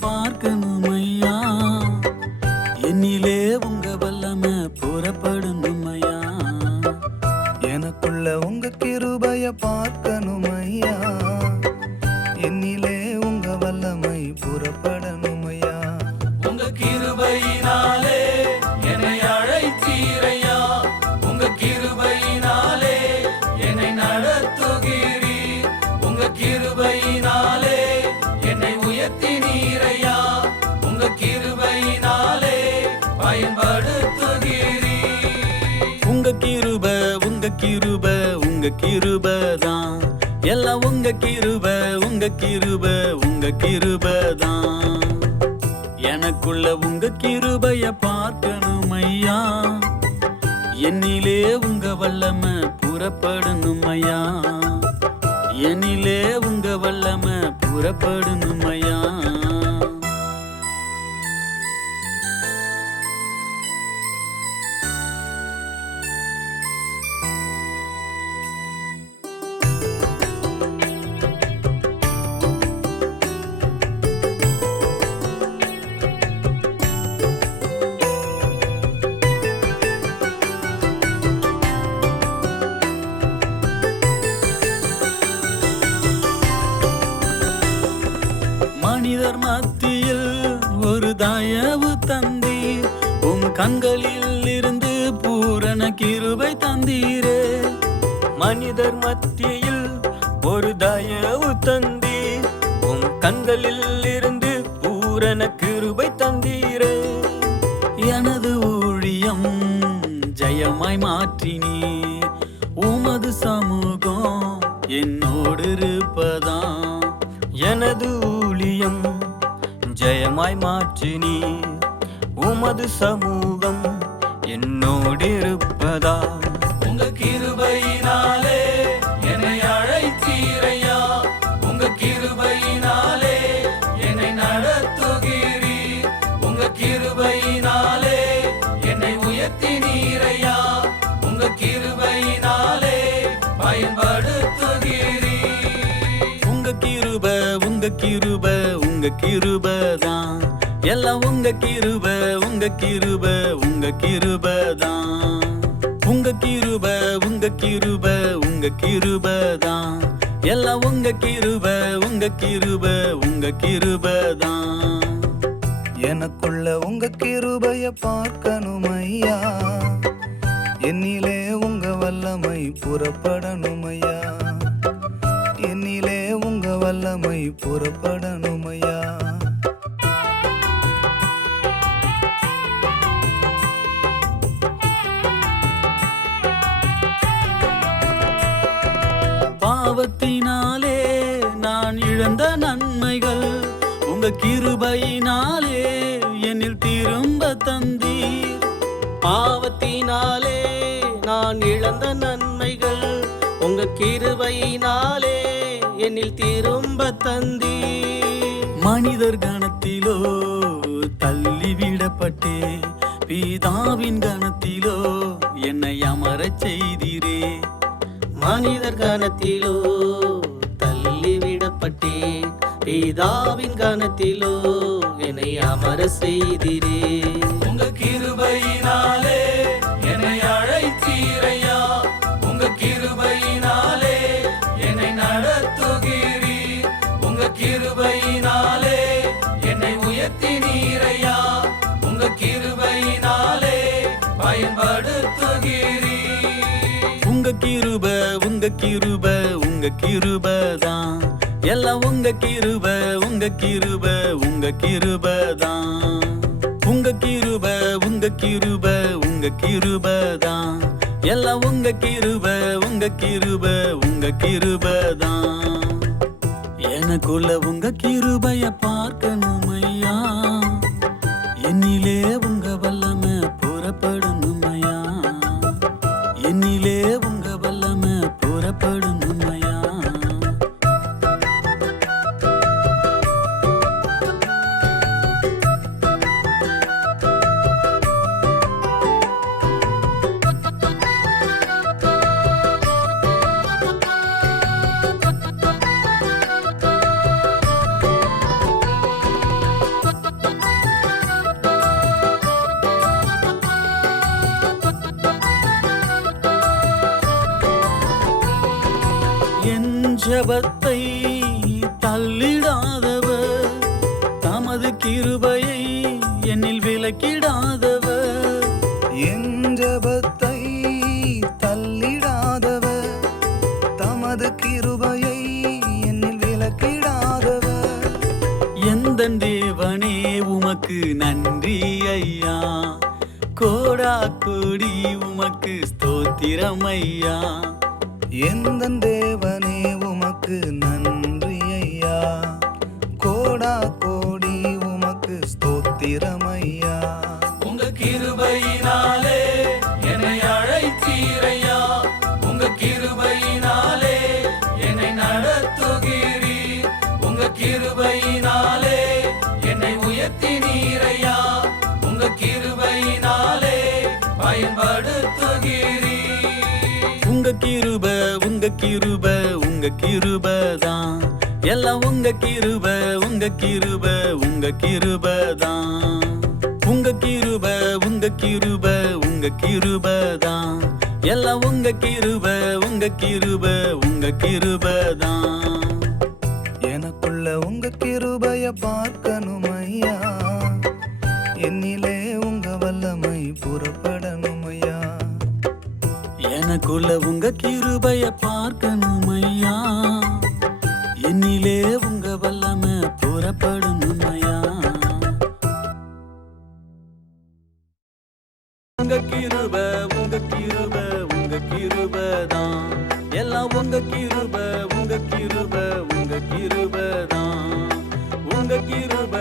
பார்க்கணும் ஐயா, என்னிலே உங்க வல்லமை புறப்படணும் ஐயா. எனக்குள்ள உங்க கிருபைய பார்க்கணும் ஐயா, என்னிலே உங்க வல்லமை புறப்படணும் ஐயா. உங்க கிருபையினாலே என்னை அழைத்தீரையா, உங்க கிருபையினாலே என்னை நடத்துகிறீர், உங்க கிருபையினாலே என்னை உயர்த்தினீரையா, உங்க கிருபையினாலே பயன்படுத்துகிறீர். உங்க கிருப உங்க கிருப உங்க கிருபதான், எல்லாம் உங்க கிருப உங்க கிருப உங்க கிருபதான். எனக்குள்ள உங்க கிருபைய பார்க்கணும் ஐயா, என்னிலே உங்க வல்லமை புறப்படணும் ஐயா, என்னிலே உங்க வல்லமை புறப்படணும் ஐயா. மனிதர் மத்தியில் ஒரு தயவு தந்தீர், உம் கண்களில் இருந்து பூரண கிருபை தந்தீரே. மனிதர் மத்தியில் ஒரு தயவு தந்தீர், உம் கண்களில் இருந்து பூரண கிருபை தந்தீரே. எனது ஊழியம் ஜெயமாய் மாற்றினீர், உமது சமூகம் என்னோடு இருப்பதாம். எனது ஊழியம் ஜெயமாய் மாற்றினீர், உமது சமூகம் என்னோடு இருப்பதா. உங்க கிருபையினாலே என்னை அழைத்தீரையா, உங்க கிருபையினாலே என்னை நடத்துகிறீர், உங்க கிருபையினாலே என்னை உயர்த்தினீரையா, உங்க கிருபையினாலே பயன்படுத்துகிறீர். உங்க கிருப உங்க கிருப உங்க கிருபதான், எல்லாம் உங்க கிருப உங்க கிருப உங்க கிருபதான். உங்க கிருப உங்க கிருப உங்க கிருபதான், எல்லாம் உங்க கிருப உங்க கிருப உங்க கிருபதான். எனக்குள்ள உங்க கிருபைய பார்க்கணும் ஐயா, என்னிலே உங்க வல்லமை புறப்படணும் ஐயா, என்னிலே உங்க வல்லமை புறப்படணும் ஐயா. பாவத்தினாலே நான் இழந்த நன்மைகள் உங்க கிருபையினாலே என்னில் திரும்ப தந்தீர். பாவத்தினாலே நான் இழந்த நன்மைகள் உங்க கிருபையினாலே என்னில் திரும்ப தந்தீர். மனிதர் கணத்திலோ தள்ளிவிடப்பட்டே, பிதாவின் கணத்திலோ என்னை அமரச் செய்தீரே. மனிதர் கணத்திலோ தள்ளிவிடப்பட்டேன், பிதாவின் கணத்திலோ என்னை அமர செய்திரே. உங்க கிருபையினாலே என்னை அழைத்தீரையா, உங்க கிருபையினாலே என்னை நடத்துகிறீர், உங்க கிருபையினாலே என்னை உயர்த்தினீரையா, உங்க கிருபையினாலே பயன்படுத்துகிறீர். உங்க கிருப உங்க கிருப உங்க கிருபதான், எல்லாம் உங்க கிருப உங்க கிருப உங்க கிருபதான். உங்க கிருப உங்க கிருப உங்க கிருபதான், எல்லாம் உங்க கிருப உங்க கிருப உங்க கிருபதான். எனக்குள்ள உங்க கிருபைய பார்க்கணும் ஐயா, என்னிலே உங்க வல்லமை புறப்படணும் ஐயா, என்னிலே உங்க வல்லமை புறப்படணும் ஐயா. ஜெபத்தை தள்ளிடாதவர், தமது கிருபையை என்னில் விலக்கிடாதவர். என் ஜெபத்தை தள்ளிடாதவர், தமது கிருபையை என்னில் விலக்கிடாதவர். எந்தன் தேவனே உமக்கு நன்றி ஐயா, கோடா கோடி உமக்கு ஸ்தோத்திரம் ஐயா. எந்தன் தேவனே உமக்கு நன்றி ஐயா, கோடா கோடி உமக்கு ஸ்தோத்திரம் ஐயா. உங்க கிருபையினாலே என்னை அழைத்தீரையா, உங்க கிருபையினாலே என்னை நடத்துகிறீர், உங்க கிருபையினாலே என்னை உயர்த்தினீரையா, உங்க கிருபையினாலே பயன்படுத்துகிறீர். உங்க கிருப உங்க கிருப உங்க கிருபதான், எல்லாம் உங்க கிருப உங்க கிருப உங்க கிருபதான். உங்க கிருப உங்க கிருப உங்க கிருபதான், எல்லாம் உங்க கிருப உங்க கிருப உங்க கிருபதான். எனக்குள்ள உங்க கிருபைய பார்க்கணும் ஐயா, என்னிலே உங்க வல்லமை புறப்படணும் ஐயா. எனக்குள்ள உங்க கிருபைய பார்க்கணும் ஐயா, என்னிலே உங்க வல்லமை புறப்படணும் ஐயா. உங்க கிருப உங்க கிருப உங்க கிருபதான், எல்லாம் உங்க கிருப உங்க கிருப உங்க கிருபதான். உங்க கிருப